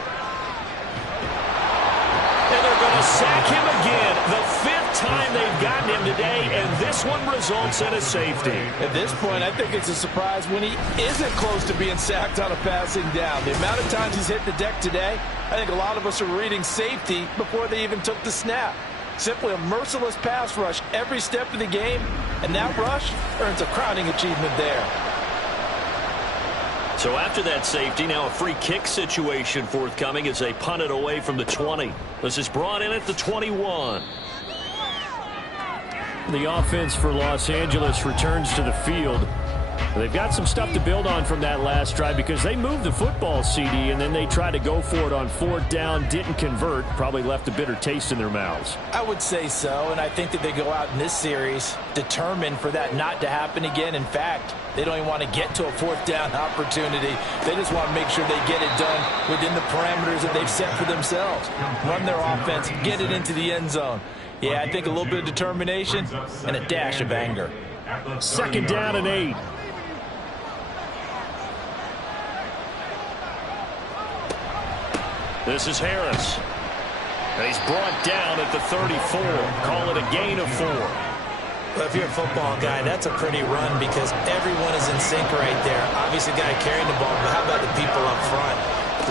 And they're going to sack him again. The 5th time they've gotten him today, and this one results in a safety. At this point, I think it's a surprise when he isn't close to being sacked on a passing down. The amount of times he's hit the deck today, I think a lot of us are reading safety before they even took the snap. Simply a merciless pass rush every step of the game, and that rush earns a crowning achievement there. So after that safety, now a free kick situation forthcoming as they punt it away from the 20. This is brought in at the 21. The offense for Los Angeles returns to the field. They've got some stuff to build on from that last drive because they moved the football, CD, and then they tried to go for it on 4th down, didn't convert, probably left a bitter taste in their mouths. I would say so, and I think that they go out in this series determined for that not to happen again. In fact, they don't even want to get to a 4th down opportunity. They just want to make sure they get it done within the parameters that they've set for themselves. Run their offense, get it into the end zone. Yeah, I think a little bit of determination and a dash of anger. 2nd down and 8. This is Harris. He's brought down at the 34. Call it a gain of 4. Well, if you're a football guy, that's a pretty run because everyone is in sync right there. Obviously, the guy carrying the ball, but how about the people up front?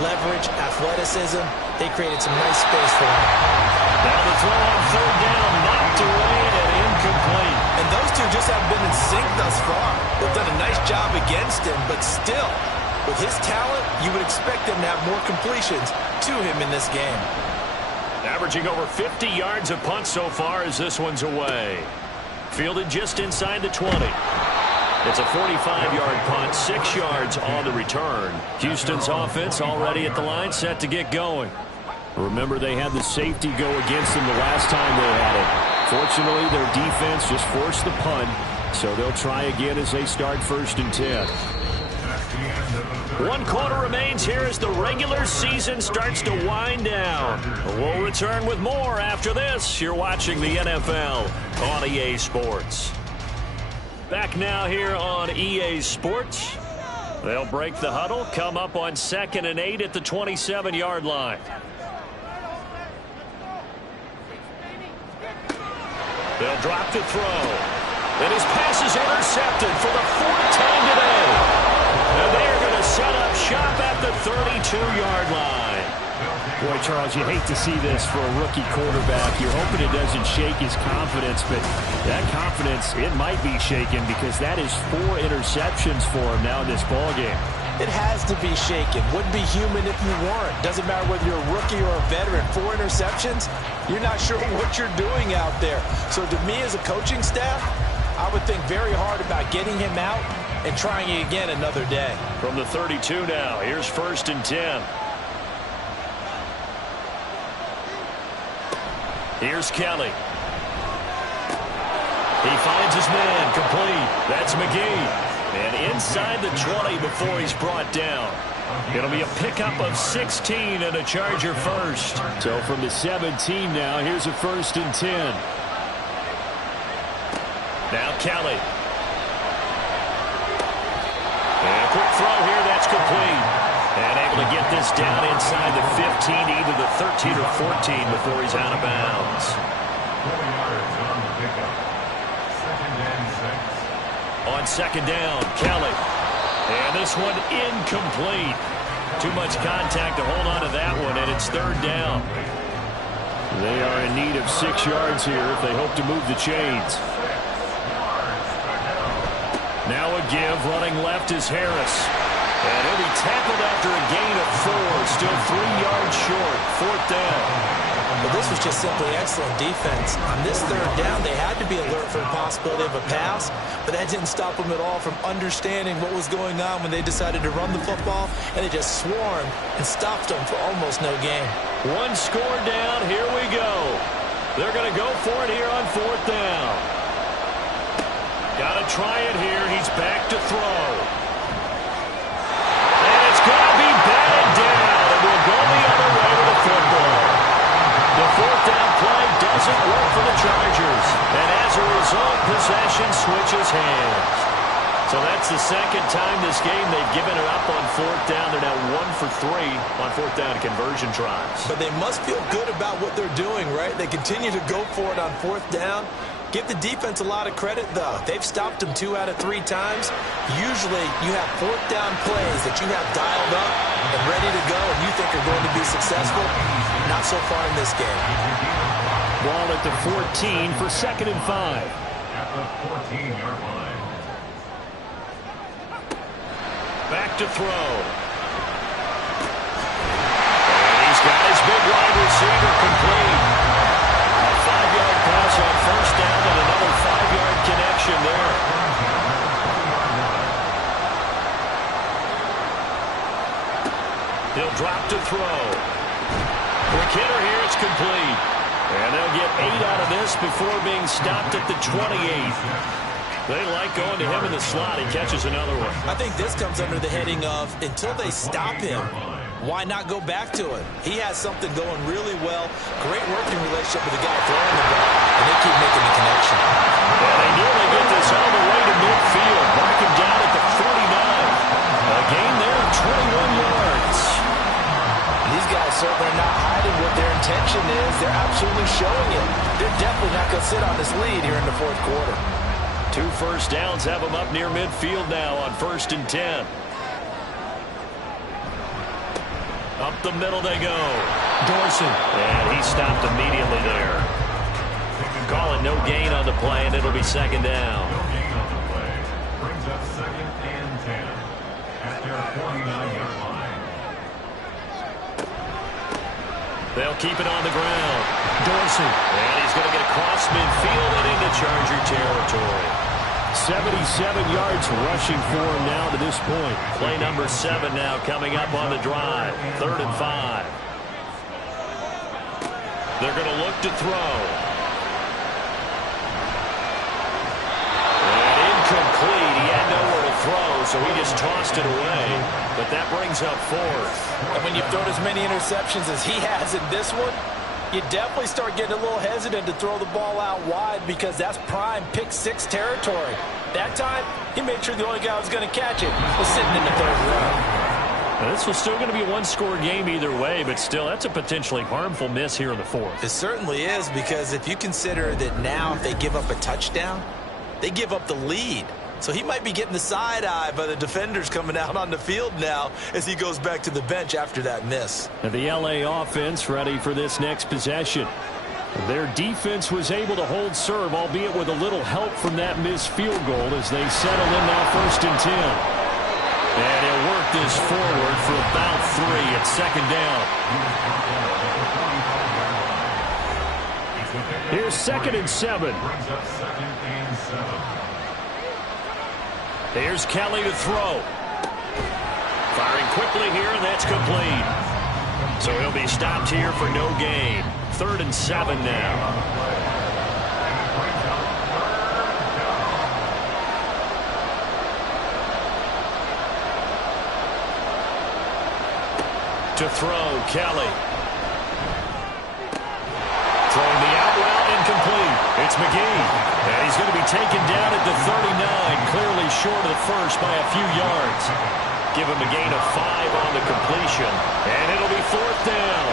Leverage, athleticism, they created some nice space for him. Now the throw on 3rd down, knocked away and incomplete. And those two just haven't been in sync thus far. They've done a nice job against him, but still, with his talent, you would expect them to have more completions to him in this game. Averaging over 50 yards a punt so far as this one's away. Fielded just inside the 20. It's a 45-yard punt, 6 yards on the return. Houston's offense already at the line, set to get going. Remember, they had the safety go against them the last time they had it. Fortunately, their defense just forced the punt, so they'll try again as they start 1st and 10. 1 quarter remains here as the regular season starts to wind down. We'll return with more after this. You're watching the NFL on EA Sports. Back now here on EA Sports. They'll break the huddle, come up on 2nd and 8 at the 27-yard line. They'll drop to throw. And his pass is intercepted for the 4th time today. And they're going to set up shop at the 32-yard line. Boy, Charles, you hate to see this for a rookie quarterback. You're hoping it doesn't shake his confidence, but that confidence, it might be shaken because that is 4 interceptions for him now in this ballgame. It has to be shaken. Wouldn't be human if you weren't. Doesn't matter whether you're a rookie or a veteran. 4 interceptions, you're not sure what you're doing out there. So to me as a coaching staff, I would think very hard about getting him out and trying it again another day. From the 32 now, here's 1st and 10. Here's Kelly. He finds his man, complete. That's McGee. And inside the 20 before he's brought down. It'll be a pickup of 16 and a Charger first. So from the 17 now, here's a 1st and 10. Now Kelly. And a quick throw here, that's complete. And able to get this down inside the 15, either the 13 or 14 before he's out of bounds. 4 yards on the pickup. 2nd and 6. On 2nd down, Kelly. And this one incomplete. Too much contact to hold on to that one, and it's 3rd down. They are in need of 6 yards here if they hope to move the chains. Now a give, running left is Harris. And he'll be tackled after a gain of 4, still 3 yards short, 4th down. Well, this was just simply excellent defense. On this 3rd down, they had to be alert for the possibility of a pass, but that didn't stop them at all from understanding what was going on when they decided to run the football, and they just swarmed and stopped them for almost no gain. 1 score down, here we go. They're going to go for it here on 4th down. Got to try it here. He's back to throw. And it's going to be batted down. And we'll go the other way with the football. The 4th down play doesn't work for the Chargers. And as a result, possession switches hands. So that's the 2nd time this game they've given it up on 4th down. They're now 1 for 3 on 4th down conversion tries. But they must feel good about what they're doing, right? They continue to go for it on 4th down. Give the defense a lot of credit, though. They've stopped them 2 out of 3 times. Usually, you have 4th down plays that you have dialed up and ready to go, and you think are going to be successful. Not so far in this game. Ball at the 14 for 2nd and 5. At the 14-yard line. Back to throw. And he's got his big wide receiver complete. A 5-yard pass on 1st down and another 5-yard connection there. He'll drop to throw. Quick hitter here. It's complete. And they'll get 8 out of this before being stopped at the 28. They like going to him in the slot. He catches another one. I think this comes under the heading of until they stop him, why not go back to it? He has something going really well. Great working relationship with the guy throwing the ball, and they keep making the connection. And they nearly get this all the way to midfield. Mark him down at the 49. A gain there of 21 yards. These guys certainly are not hiding what their intention is. They're absolutely showing it. They're definitely not going to sit on this lead here in the fourth quarter. 2 first downs have them up near midfield now on 1st and 10. Up the middle they go. Dorsey. And he stopped immediately there. Calling no gain on the play, and it'll be 2nd down. No gain on the play. Brings up 2nd and 10 at their 49-yard line. They'll keep it on the ground. Dorsey. And he's going to get across midfield and into Charger territory. 77 yards rushing for him now to this point. Play number 7 now coming up on the drive. 3rd and 5. They're going to look to throw. And incomplete. He had nowhere to throw, so he just tossed it away. But that brings up 4th. And when you've thrown as many interceptions as he has in this one, you definitely start getting a little hesitant to throw the ball out wide because that's prime pick 6 territory. That time, he made sure the only guy who was going to catch it was sitting in the 3rd row. Now, this was still going to be a one-score game either way, but still, that's a potentially harmful miss here in the 4th. It certainly is, because if you consider that now if they give up a touchdown, they give up the lead. So he might be getting the side eye by the defenders coming out on the field now as he goes back to the bench after that miss. And the LA offense ready for this next possession. Their defense was able to hold serve, albeit with a little help from that missed field goal as they settle in now 1st and 10. And he'll work this forward for about 3 at 2nd down. Here's 2nd and 7. Brings up 2nd and 7. Here's Kelly to throw. Firing quickly here, and that's complete. So he'll be stopped here for no gain. 3rd and 7 now. To throw, Kelly. Throwing the out route, incomplete. It's McGee. And he's going to be taken down at the 39, clearly short of the first by a few yards. Give him a gain of 5 on the completion. And it'll be 4th down.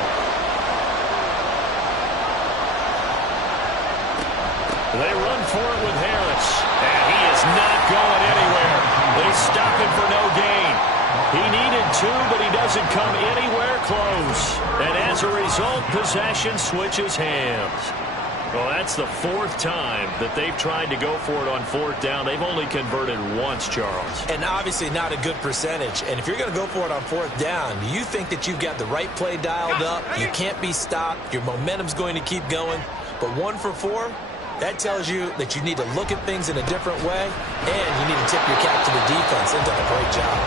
They run for it with Harris. And he is not going anywhere. They stop him for no gain. He needed 2, but he doesn't come anywhere close. And as a result, possession switches hands. Well, that's the 4th time that they've tried to go for it on 4th down. They've only converted once, Charles. And obviously not a good percentage. And if you're going to go for it on 4th down, you think that you've got the right play dialed up. You can't be stopped. Your momentum's going to keep going. But 1 for 4, that tells you that you need to look at things in a different way, and you need to tip your cap to the defense. They've done a great job.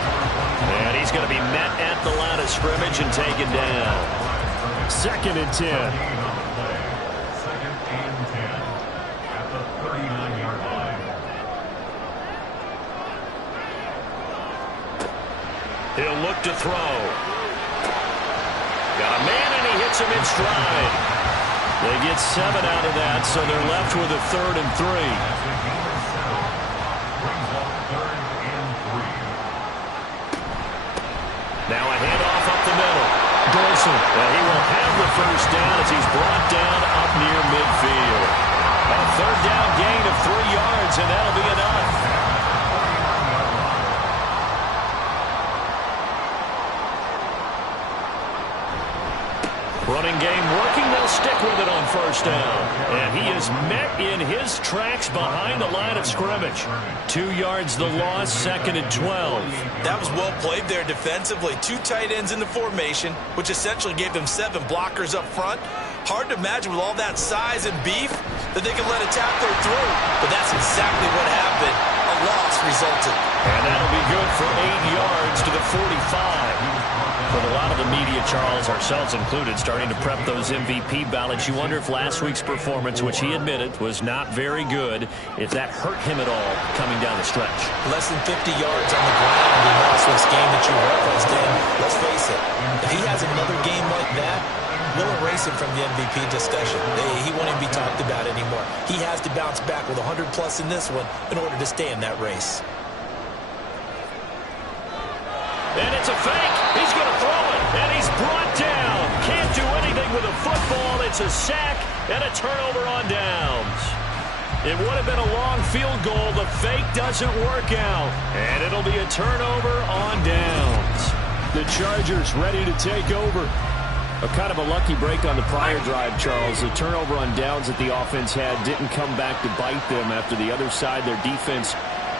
And he's going to be met at the line of scrimmage and taken down. 2nd and 10. 2nd and 10 at the 39-yard line. He'll look to throw. Got a man, and he hits him in stride. They get 7 out of that, so they're left with a 3rd and 3. Now a handoff up the middle. Dorsey. And he will have the 1st down as he's brought down up near midfield. A 3rd down gain of 3 yards, and that'll be enough. Running game working. They'll stick with it on 1st down. And he is met in his tracks behind the line of scrimmage. 2 yards the loss, 2nd and 12. That was well played there defensively. 2 tight ends in the formation, which essentially gave them 7 blockers up front. Hard to imagine with all that size and beef that they could let a tackler through. But that's exactly what happened. A loss resulted. And that'll be good for 8 yards to the 45. With a lot of the media, Charles, ourselves included, starting to prep those MVP ballots, you wonder if last week's performance, which he admitted was not very good, if that hurt him at all coming down the stretch. Less than 50 yards on the ground in last week's game that you referenced. And let's face it, if he has another game like that, we'll erase him from the MVP discussion. He won't even be talked about anymore. He has to bounce back with 100-plus in this one in order to stay in that race. And it's a fake. He's going to throw it, and he's brought down. Can't do anything with a football. It's a sack and a turnover on downs. It would have been a long field goal. The fake doesn't work out, and it'll be a turnover on downs. The Chargers ready to take over. A kind of a lucky break on the prior drive, Charles. The turnover on downs that the offense had didn't come back to bite them after the other side. Their defense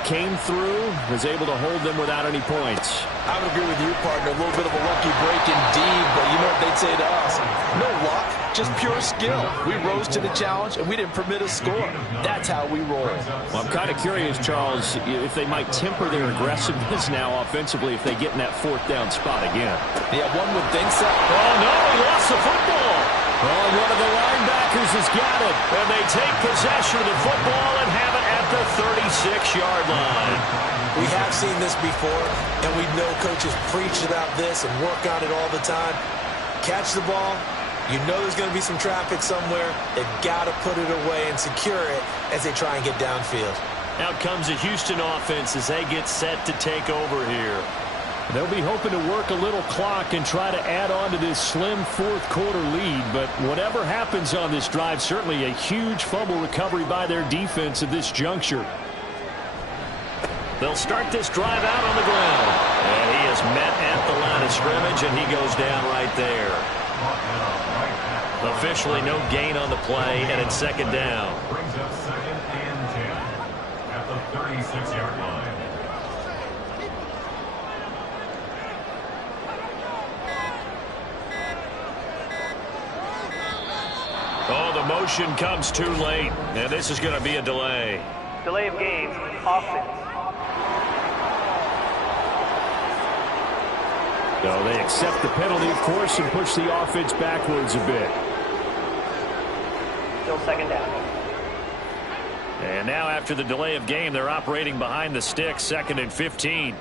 came through, was able to hold them without any points. I would agree with you, partner. A little bit of a lucky break indeed, but you know what they'd say to us? No luck, just pure skill. We rose to the challenge, and we didn't permit a score. That's how we roll. Well, I'm kind of curious, Charles, if they might temper their aggressiveness now offensively if they get in that fourth down spot again. Yeah, one would think so. Oh, no, he lost the football. Oh, one of the linebackers has got it. And they take possession of the football and have it at the 36-yard line. We have seen this before, and we know coaches preach about this and work on it all the time. Catch the ball. You know there's going to be some traffic somewhere. They've got to put it away and secure it as they try and get downfield. Out comes the Houston offense as they get set to take over here. They'll be hoping to work a little clock and try to add on to this slim fourth-quarter lead. But whatever happens on this drive, certainly a huge fumble recovery by their defense at this juncture. They'll start this drive out on the ground. And he is met at the line of scrimmage, and he goes down right there. Officially no gain on the play, and it's second down. Brings up 2nd and 10 at the 36-yard line. Oh, the motion comes too late, and this is going to be a delay. Delay of game, offense. So they accept the penalty, of course, and push the offense backwards a bit. Still second down. And now after the delay of game, they're operating behind the sticks, 2nd and 15.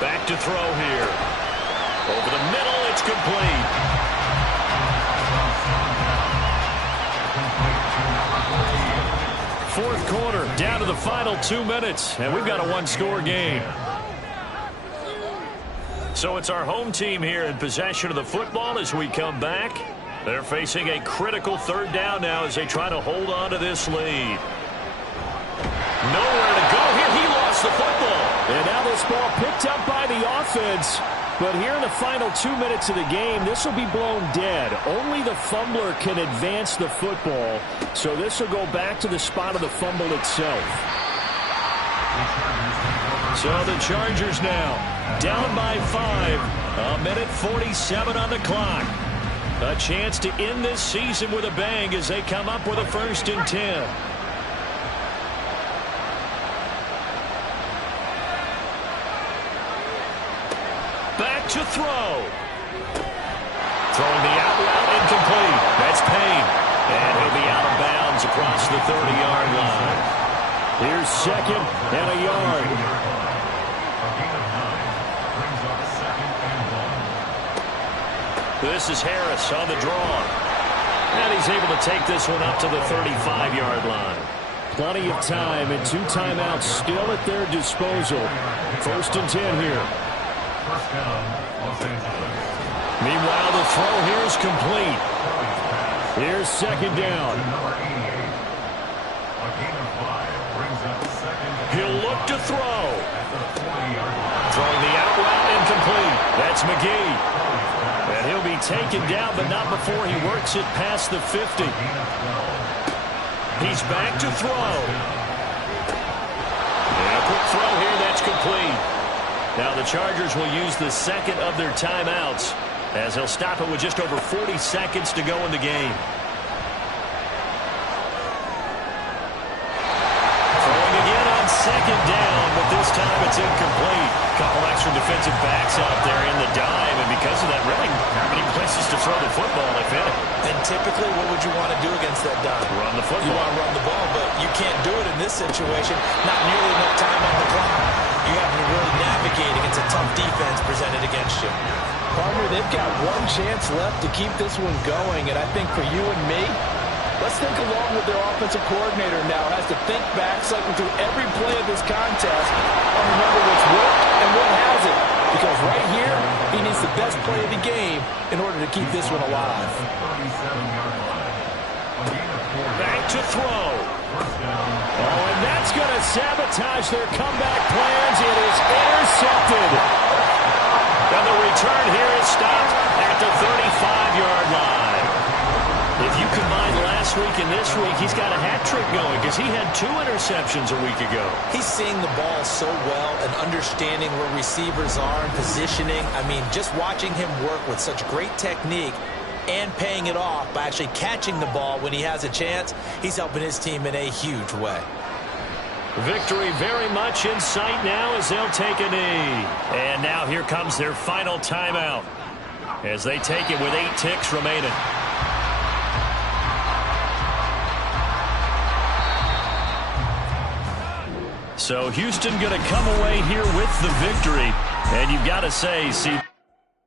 Back to throw here. Over the middle, it's complete. Fourth quarter, down to the final 2 minutes, and we've got a one-score game. So it's our home team here in possession of the football as we come back. They're facing a critical third down now as they try to hold on to this lead. Nowhere to go here. He lost the football. And now this ball picked up by the offense. But here in the final 2 minutes of the game, this will be blown dead. Only the fumbler can advance the football. So this will go back to the spot of the fumble itself. So the Chargers now down by 5. A minute 47 on the clock. A chance to end this season with a bang as they come up with a 1st and 10. Back to throw. Throwing the out route incomplete. That's Payne. And he'll be out of bounds across the 30-yard line. Here's 2nd and a yard. This is Harris on the draw. And he's able to take this one up to the 35-yard line. Plenty of time and 2 timeouts still at their disposal. 1st and 10 here. First down, Los Angeles. Meanwhile, the throw here is complete. Here's 2nd down. Number 88. A gain of 5 brings up 2nd. He'll look to throw. At the 40-yard line. Throwing the out route incomplete. That's McGee. And he'll be taken down, but not before he works it past the 50. He's back to throw. And a quick throw here, that's complete. Now the Chargers will use the 2nd of their timeouts as they'll stop it with just over 40 seconds to go in the game. It's incomplete. Couple extra defensive backs out there in the dime, and because of that, really not many places to throw the football, if any. And typically, what would you want to do against that dime? Run the football. You want to run the ball, but you can't do it in this situation. Not nearly enough time on the clock. You have to really navigate against a tough defense presented against you. Palmer, they've got one chance left to keep this one going, and I think for you and me, let's think along with their offensive coordinator now. Has to think back, cycle through every play of this contest, and remember what's worked and what hasn't. Because right here, he needs the best play of the game in order to keep this one alive. Back to throw. Oh, and that's going to sabotage their comeback plans. It is intercepted. And the return here is stopped at the 35-yard line. If you combine last week and this week, he's got a hat trick going because he had 2 interceptions a week ago. He's seeing the ball so well and understanding where receivers are and positioning. I mean, just watching him work with such great technique and paying it off by actually catching the ball when he has a chance, he's helping his team in a huge way. Victory very much in sight now as they'll take a knee. And now here comes their final timeout as they take it with 8 ticks remaining. So Houston going to come away here with the victory. And you've got to say, see...